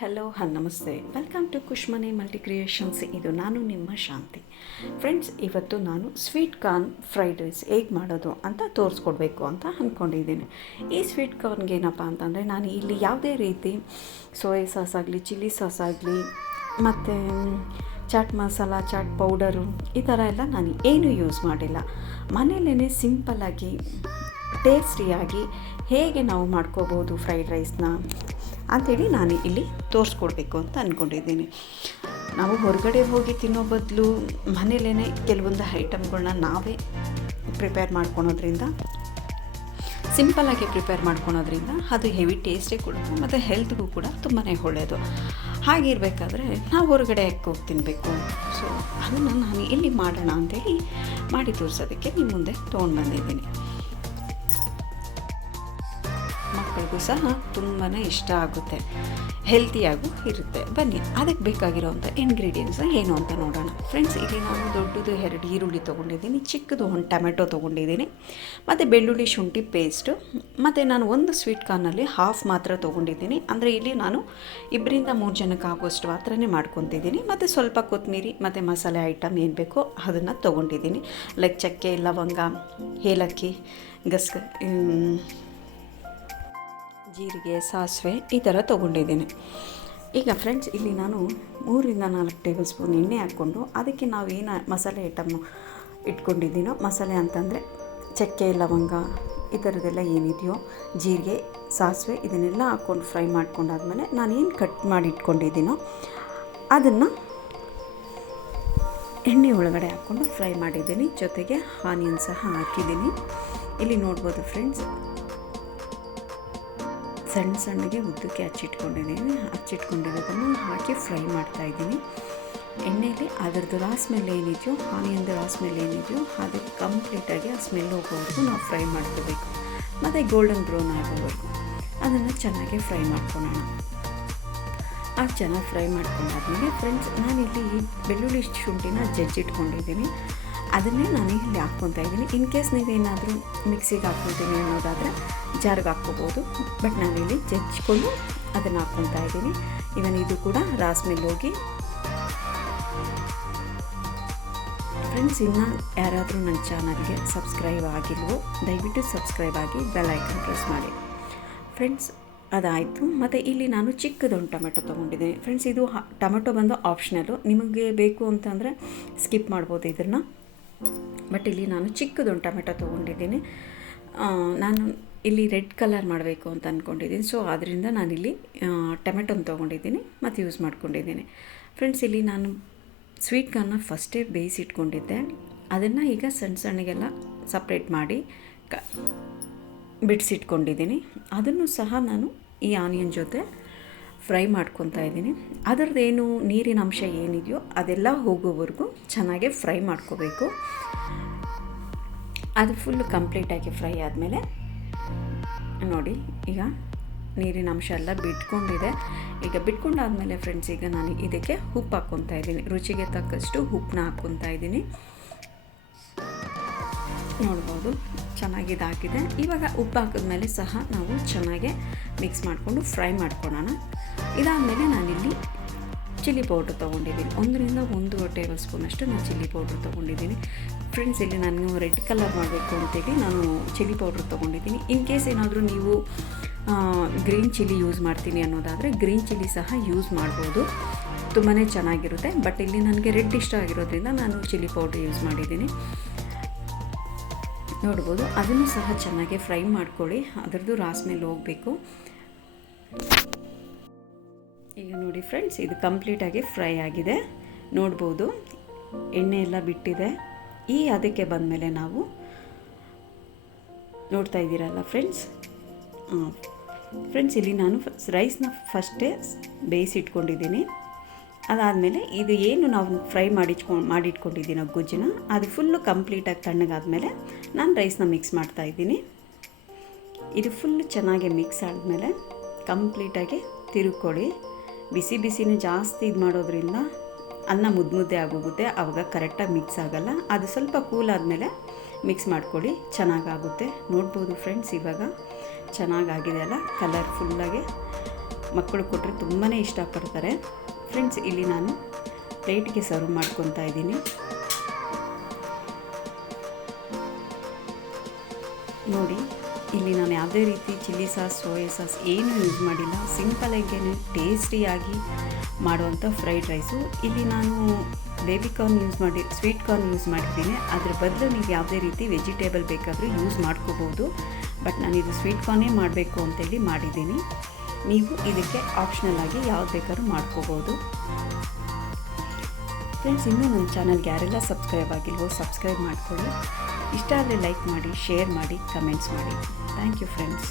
Hello ನಮಸ್ತೆ, welcome to ಕುಶ್ಮನೆ multi creations. ಇದು ನಾನು ನಿಮ್ಮ ಶಾಂತಿ. ಫ್ರೆಂಡ್ಸ್, ಇವತ್ತು ನಾನು ಸ್ವೀಟ್ ಕಾರ್ನ್ ಫ್ರೈಡ್ ರೈಸ್ ಹೇಗೆ ಮಾಡೋದು ಅಂತ ತೋರಿಸ್ಕೊಡ್ಬೇಕು ಅಂತ ಅಂದ್ಕೊಂಡಿದ್ದೀನಿ. ಈ ಸ್ವೀಟ್ ಕಾರ್ನ್ಗೆ ಏನಪ್ಪ ಅಂತಂದರೆ, ನಾನು ಇಲ್ಲಿ ಯಾವುದೇ ರೀತಿ ಸೋಯಾ ಸಾಸ್ ಆಗಲಿ, ಚಿಲ್ಲಿ ಸಾಸ್ ಆಗಲಿ, ಮತ್ತು ಚಾಟ್ ಮಸಾಲ, ಚಾಟ್ ಪೌಡರು ಈ ಥರ ಎಲ್ಲ ನಾನು ಏನೂ ಯೂಸ್ ಮಾಡಿಲ್ಲ. ಮನೆಯಲ್ಲೇ ಸಿಂಪಲ್ಲಾಗಿ ಟೇಸ್ಟಿಯಾಗಿ ಹೇಗೆ ನಾವು ಮಾಡ್ಕೋಬೋದು ಫ್ರೈಡ್ ರೈಸ್ನ ಅಂಥೇಳಿ ನಾನು ಇಲ್ಲಿ ತೋರಿಸ್ಕೊಡ್ಬೇಕು ಅಂತ ಅಂದ್ಕೊಂಡಿದ್ದೀನಿ. ನಾವು ಹೊರಗಡೆ ಹೋಗಿ ತಿನ್ನೋ ಬದಲು ಮನೇಲೇ ಕೆಲವೊಂದು ಐಟಮ್ಗಳನ್ನ ನಾವೇ ಪ್ರಿಪೇರ್ ಮಾಡ್ಕೊಳೋದ್ರಿಂದ, ಸಿಂಪಲ್ಲಾಗಿ ಪ್ರಿಪೇರ್ ಮಾಡ್ಕೊಳೋದ್ರಿಂದ ಅದು ಹೆವಿ ಟೇಸ್ಟೇ ಕೊಡುತ್ತೆ ಮತ್ತು ಹೆಲ್ತ್ಗೂ ಕೂಡ ತುಂಬಾ ಒಳ್ಳೆಯದು. ಹಾಗಿರಬೇಕಾದ್ರೆ ನಾವು ಹೊರಗಡೆ ಹೋಗಿ ತಿನ್ನಬೇಕು. ಸೊ ಅದನ್ನು ನಾನು ಇಲ್ಲಿ ಮಾಡೋಣ ಅಂಥೇಳಿ ಮಾಡಿ ತೋರಿಸೋದಕ್ಕೆ ನಿಮ್ಮ ಮುಂದೆ ತೊಗೊಂಡು ಬಂದಿದ್ದೀನಿ. ಮಕ್ಕಳಿಗೂ ಸಹ ತುಂಬಾ ಇಷ್ಟ ಆಗುತ್ತೆ, ಹೆಲ್ತಿಯಾಗೂ ಇರುತ್ತೆ. ಬನ್ನಿ, ಅದಕ್ಕೆ ಬೇಕಾಗಿರೋವಂಥ ಇಂಗ್ರೀಡಿಯೆಂಟ್ಸ್ ಏನು ಅಂತ ನೋಡೋಣ. ಫ್ರೆಂಡ್ಸ್, ಇಲ್ಲಿ ನಾನು ದೊಡ್ಡದು 2 ಈರುಳ್ಳಿ ತೊಗೊಂಡಿದ್ದೀನಿ, ಚಿಕ್ಕದು 1 ಟೊಮೆಟೊ ತೊಗೊಂಡಿದ್ದೀನಿ, ಮತ್ತು ಬೆಳ್ಳುಳ್ಳಿ ಶುಂಠಿ ಪೇಸ್ಟು, ಮತ್ತು ನಾನು ಒಂದು ಸ್ವೀಟ್ ಕಾರ್ನಲ್ಲಿ ಹಾಫ್ ಮಾತ್ರ ತೊಗೊಂಡಿದ್ದೀನಿ. ಅಂದರೆ ಇಲ್ಲಿ ನಾನು 2-3 ಜನಕ್ಕೆ ಆಗೋಷ್ಟು ಮಾತ್ರನೇ ಮಾಡ್ಕೊತಿದ್ದೀನಿ. ಮತ್ತು ಸ್ವಲ್ಪ ಕೊತ್ತಂಬರಿ ಮತ್ತು ಮಸಾಲೆ ಐಟಮ್ ಏನು ಬೇಕೋ ಅದನ್ನು ತೊಗೊಂಡಿದ್ದೀನಿ. ಲೈಕ್ ಚಕ್ಕೆ, ಲವಂಗ, ಏಲಕ್ಕಿ, ಜೀರಿಗೆ, ಸಾಸಿವೆ ಈ ಥರ ತೊಗೊಂಡಿದ್ದೀನಿ. ಈಗ ಫ್ರೆಂಡ್ಸ್, ಇಲ್ಲಿ ನಾನು 3-4 ಟೇಬಲ್ ಸ್ಪೂನ್ ಎಣ್ಣೆ ಹಾಕ್ಕೊಂಡು ಅದಕ್ಕೆ ನಾವು ಏನು ಮಸಾಲೆ ಐಟಮ್ಮು ಇಟ್ಕೊಂಡಿದ್ದೀನೋ, ಮಸಾಲೆ ಅಂತಂದರೆ ಚಕ್ಕೆ, ಲವಂಗ ಈ ಥರದ್ದೆಲ್ಲ ಏನಿದೆಯೋ, ಜೀರಿಗೆ, ಸಾಸಿವೆ ಇದನ್ನೆಲ್ಲ ಹಾಕ್ಕೊಂಡು ಫ್ರೈ ಮಾಡ್ಕೊಂಡಾದ್ಮೇಲೆ ನಾನೇನು ಕಟ್ ಮಾಡಿ ಇಟ್ಕೊಂಡಿದ್ದೀನೋ ಅದನ್ನು ಎಣ್ಣೆ ಒಳಗಡೆ ಹಾಕ್ಕೊಂಡು ಫ್ರೈ ಮಾಡಿದ್ದೀನಿ. ಜೊತೆಗೆ ಆನಿಯನ್ ಸಹ ಹಾಕಿದ್ದೀನಿ. ಇಲ್ಲಿ ನೋಡ್ಬೋದು ಫ್ರೆಂಡ್ಸ್, ಸಣ್ಣಗೆ ಉದ್ದಕ್ಕೆ ಹಚ್ಚಿಟ್ಕೊಂಡಿರೋದನ್ನು ಹಾಕಿ ಫ್ರೈ ಮಾಡ್ತಾಯಿದ್ದೀನಿ ಎಣ್ಣೆಯಲ್ಲಿ. ಅದರದ್ದು ರಾ ಸ್ಮೆಲ್ ಏನಿದೆಯೋ, ಆನಿಯನ್ದು ರಾ ಸ್ಮೆಲ್ ಏನಿದೆಯೋ ಅದಕ್ಕೆ ಕಂಪ್ಲೀಟಾಗಿ ಆ ಸ್ಮೆಲ್ ಹೋಗೋವರೆಗೂ ನಾವು ಫ್ರೈ ಮಾಡ್ಕೋಬೇಕು. ಮತ್ತು ಗೋಲ್ಡನ್ ಬ್ರೌನ್ ಆಗೋವರೆಗೂ ಅದನ್ನು ಚೆನ್ನಾಗಿ ಫ್ರೈ ಮಾಡ್ಕೊಳ್ಳೋಣ. ಚೆನ್ನಾಗಿ ಫ್ರೈ ಮಾಡ್ಕೊಂಡಾದ್ಮೇಲೆ ಫ್ರೆಂಡ್ಸ್, ನಾನಿಲ್ಲಿ ಬೆಳ್ಳುಳ್ಳಿ ಶುಂಠಿನ ಜಜ್ಜಿಟ್ಕೊಂಡಿದ್ದೀನಿ, ಅದನ್ನೇ ನಾನು ಇಲ್ಲಿ ಹಾಕ್ಕೊತಾ ಇದ್ದೀನಿ. ಇನ್ ಕೇಸ್ ನೀವೇನಾದರೂ ಮಿಕ್ಸಿಗೆ ಹಾಕ್ಕೊತೀನಿ ಅನ್ನೋದಾದರೆ ಜಾರ್ಗೆ ಹಾಕ್ಕೋಬೋದು, ಬಟ್ ನಾನಿಲ್ಲಿ ಜಜ್ಜಿಕೊಂಡು ಅದನ್ನು ಹಾಕ್ಕೊತಾ ಇದ್ದೀನಿ. ಇವನ್ ಇದು ಕೂಡ ರಾಸ್ಮೆಲ್ ಹೋಗಿ. ಫ್ರೆಂಡ್ಸ್, ಇನ್ನು ಯಾರಾದರೂ ನನ್ನ ಚಾನಲ್ಗೆ ಸಬ್ಸ್ಕ್ರೈಬ್ ಆಗಿಲ್ವೋ ದಯವಿಟ್ಟು ಸಬ್ಸ್ಕ್ರೈಬ್ ಆಗಿ ಬೆಲ್ ಐಕನ್ ಪ್ರೆಸ್ ಮಾಡಿ. ಫ್ರೆಂಡ್ಸ್, ಅದಾಯಿತು. ಮತ್ತು ಇಲ್ಲಿ ನಾನು ಚಿಕ್ಕದೊಂದು ಟೊಮೆಟೊ ತೊಗೊಂಡಿದ್ದೀನಿ. ಫ್ರೆಂಡ್ಸ್, ಇದು ಟೊಮೆಟೊ ಬಂದು ಆಪ್ಷನಲ್ಲು, ನಿಮಗೆ ಬೇಕು ಅಂತಂದರೆ ಸ್ಕಿಪ್ ಮಾಡ್ಬೋದು ಇದನ್ನು. ಬಟ್ ಇಲ್ಲಿ ನಾನು ಚಿಕ್ಕದೊಂದು ಟೊಮೆಟೊ ತೊಗೊಂಡಿದ್ದೀನಿ. ನಾನು ಇಲ್ಲಿ ರೆಡ್ ಕಲರ್ ಮಾಡಬೇಕು ಅಂತ ಅಂದ್ಕೊಂಡಿದ್ದೀನಿ. ಸೊ ಆದ್ದರಿಂದ ನಾನಿಲ್ಲಿ ಟೊಮೆಟೊನ ತೊಗೊಂಡಿದ್ದೀನಿ ಮತ್ತು ಯೂಸ್ ಮಾಡ್ಕೊಂಡಿದ್ದೀನಿ. ಫ್ರೆಂಡ್ಸ್, ಇಲ್ಲಿ ನಾನು ಸ್ವೀಟ್ ಕಾರ್ನ ಫಸ್ಟೇ ಬೇಯಿಸಿಟ್ಕೊಂಡಿದ್ದೆ. ಅದನ್ನು ಈಗ ಸಣ್ಣಗೆಲ್ಲ ಸಪ್ರೇಟ್ ಮಾಡಿ ಬಿಡಿಸಿಟ್ಕೊಂಡಿದ್ದೀನಿ. ಅದನ್ನು ಸಹ ನಾನು ಈ ಆನಿಯನ್ ಜೊತೆ ಫ್ರೈ ಮಾಡ್ಕೊತಾ ಇದ್ದೀನಿ. ಅದರದ್ದೇನು ನೀರಿನ ಅಂಶ ಏನಿದೆಯೋ ಅದೆಲ್ಲ ಹೋಗೋವರೆಗೂ ಚೆನ್ನಾಗಿ ಫ್ರೈ ಮಾಡ್ಕೋಬೇಕು. ಅದು ಫುಲ್ಲು ಕಂಪ್ಲೀಟಾಗಿ ಫ್ರೈ ಆದಮೇಲೆ ನೋಡಿ, ಈಗ ನೀರಿನ ಅಂಶ ಎಲ್ಲ ಬಿಟ್ಕೊಂಡಿದೆ. ಈಗ ಬಿಟ್ಕೊಂಡಾದಮೇಲೆ ಫ್ರೆಂಡ್ಸ್, ಈಗ ನಾನು ಇದಕ್ಕೆ ಉಪ್ಪು ಹಾಕ್ಕೊತಾ ಇದ್ದೀನಿ. ರುಚಿಗೆ ತಕ್ಕಷ್ಟು ಉಪ್ಪನ್ನ ಹಾಕ್ಕೊತಾ ಇದ್ದೀನಿ. ನೋಡ್ಬೋದು, ಚೆನ್ನಾಗಿದಾಗಿದೆ. ಇವಾಗ ಉಪ್ಪು ಹಾಕಿದ್ಮೇಲೆ ಸಹ ನಾವು ಚೆನ್ನಾಗೆ ಮಿಕ್ಸ್ ಮಾಡಿಕೊಂಡು ಫ್ರೈ ಮಾಡ್ಕೊಳ್ಳೋಣ. ಇದಾದಮೇಲೆ ನಾನಿಲ್ಲಿ ಚಿಲ್ಲಿ ಪೌಡ್ರ್ ತೊಗೊಂಡಿದ್ದೀನಿ. 1-1.5 ಟೇಬಲ್ ಸ್ಪೂನಷ್ಟು ನಾನು ಚಿಲ್ಲಿ ಪೌಡ್ರ್ ತೊಗೊಂಡಿದ್ದೀನಿ. ಫ್ರೆಂಡ್ಸ್, ಇಲ್ಲಿ ನಾನು ರೆಡ್ ಕಲರ್ ಮಾಡಬೇಕು ಅಂತೇಳಿ ನಾನು ಚಿಲ್ಲಿ ಪೌಡ್ರ್ ತೊಗೊಂಡಿದ್ದೀನಿ. ಇನ್ ಕೇಸ್ ಏನಾದರೂ ನೀವು ಗ್ರೀನ್ ಚಿಲ್ಲಿ ಯೂಸ್ ಮಾಡ್ತೀನಿ ಅನ್ನೋದಾದರೆ ಗ್ರೀನ್ ಚಿಲ್ಲಿ ಸಹ ಯೂಸ್ ಮಾಡ್ಬೋದು, ತುಂಬಾ ಚೆನ್ನಾಗಿರುತ್ತೆ. ಬಟ್ ಇಲ್ಲಿ ನನಗೆ ರೆಡ್ ಇಷ್ಟ ಆಗಿರೋದ್ರಿಂದ ನಾನು ಚಿಲ್ಲಿ ಪೌಡ್ರ್ ಯೂಸ್ ಮಾಡಿದ್ದೀನಿ. ನೋಡ್ಬೋದು, ಅದನ್ನು ಸಹ ಚೆನ್ನಾಗಿ ಫ್ರೈ ಮಾಡ್ಕೊಳ್ಳಿ, ಅದರದ್ದು ರಾಸ್ ಮೇಲೆ ಹೋಗಬೇಕು. ಈಗ ನೋಡಿ ಫ್ರೆಂಡ್ಸ್, ಇದು ಕಂಪ್ಲೀಟಾಗಿ ಫ್ರೈ ಆಗಿದೆ. ನೋಡ್ಬೋದು, ಎಣ್ಣೆ ಎಲ್ಲ ಬಿಟ್ಟಿದೆ. ಅದಕ್ಕೆ ಬಂದಮೇಲೆ ನಾವು ನೋಡ್ತಾ ಇದ್ದೀರಲ್ಲ ಫ್ರೆಂಡ್ಸ್, ಇಲ್ಲಿ ನಾನು ರೈಸ್ನ ಫಸ್ಟೇ ಬೇಯಿಸಿಟ್ಕೊಂಡಿದ್ದೀನಿ. ಅದಾದಮೇಲೆ ಇದು ಏನು ನಾವು ಫ್ರೈ ಮಾಡಿಟ್ಕೊಂಡಿದ್ದೀನೋ ಗೊಜ್ಜನ್ನ, ಅದು ಫುಲ್ಲು ಕಂಪ್ಲೀಟಾಗಿ ತಣ್ಣಗಾದ್ಮೇಲೆ ನಾನು ರೈಸ್ನ ಮಿಕ್ಸ್ ಮಾಡ್ತಾಯಿದ್ದೀನಿ. ಇದು ಫುಲ್ಲು ಚೆನ್ನಾಗಿ ಮಿಕ್ಸ್ ಆದಮೇಲೆ ಕಂಪ್ಲೀಟಾಗಿ ತಿರುಗ್ಕೊಳ್ಳಿ. ಬಿಸಿನೂ ಜಾಸ್ತಿ ಇದು ಮಾಡೋದ್ರಿಂದ ಅನ್ನ ಮುದ್ದೆ ಆಗೋಗುತ್ತೆ, ಆವಾಗ ಕರೆಕ್ಟಾಗಿ ಮಿಕ್ಸ್ ಆಗೋಲ್ಲ. ಅದು ಸ್ವಲ್ಪ ಕೂಲ್ ಆದಮೇಲೆ ಮಿಕ್ಸ್ ಮಾಡ್ಕೊಳ್ಳಿ, ಚೆನ್ನಾಗಾಗುತ್ತೆ. ನೋಡ್ಬೋದು ಫ್ರೆಂಡ್ಸ್, ಇವಾಗ ಚೆನ್ನಾಗಾಗಿದೆ ಅಲ್ಲ, ಕಲರ್ಫುಲ್ಲಾಗಿ ಮಕ್ಕಳು ಕೊಟ್ಟರೆ ತುಂಬಾ ಇಷ್ಟಪಡ್ತಾರೆ. ಫ್ರೆಂಡ್ಸ್, ಇಲ್ಲಿ ನಾನು ಪ್ಲೇಟ್ಗೆ ಸರ್ವ್ ಮಾಡ್ಕೊತಾ ಇದ್ದೀನಿ. ನೋಡಿ, ಇಲ್ಲಿ ನಾನು ಯಾವುದೇ ರೀತಿ ಚಿಲ್ಲಿ ಸಾಸ್, ಸೋಯಾ ಸಾಸ್ ಏನೂ ಯೂಸ್ ಮಾಡಿಲ್ಲ. ಸಿಂಪಲಾಗೇ ಟೇಸ್ಟಿಯಾಗಿ ಮಾಡುವಂಥ ಫ್ರೈಡ್ ರೈಸು. ಇಲ್ಲಿ ನಾನು baby corn sweet corn use ಮಾಡಿದ್ದೀನಿ. ಅದ್ರ ಬದಲು ನೀವು ಯಾವುದೇ ರೀತಿ ವೆಜಿಟೇಬಲ್ ಬೇಕಾದರೂ ಯೂಸ್ ಮಾಡ್ಕೋಬೋದು. ಬಟ್ ನಾನಿದು ಸ್ವೀಟ್ ಕಾರ್ನೇ ಮಾಡಬೇಕು ಅಂತೇಳಿ ಮಾಡಿದ್ದೀನಿ. ನೀವು ಇದಕ್ಕೆ ಆಪ್ಷನಲ್ ಆಗಿ ಯಾವ್ದು ಬೇಕಾದ್ರೂ ಮಾಡ್ಕೋಬೋದು. ಫ್ರೆಂಡ್ಸ್, ಇನ್ನೂ ನನ್ನ ಚಾನಲ್ಗೆ ಯಾರೆಲ್ಲ ಸಬ್ಸ್ಕ್ರೈಬ್ ಆಗಿಲ್ವೋ ಸಬ್ಸ್ಕ್ರೈಬ್ ಮಾಡ್ಕೊಳ್ಳಿ. ಇಷ್ಟ ಆದರೆ ಲೈಕ್ ಮಾಡಿ, ಶೇರ್ ಮಾಡಿ, ಕಮೆಂಟ್ಸ್ ಮಾಡಿ. Thank you friends.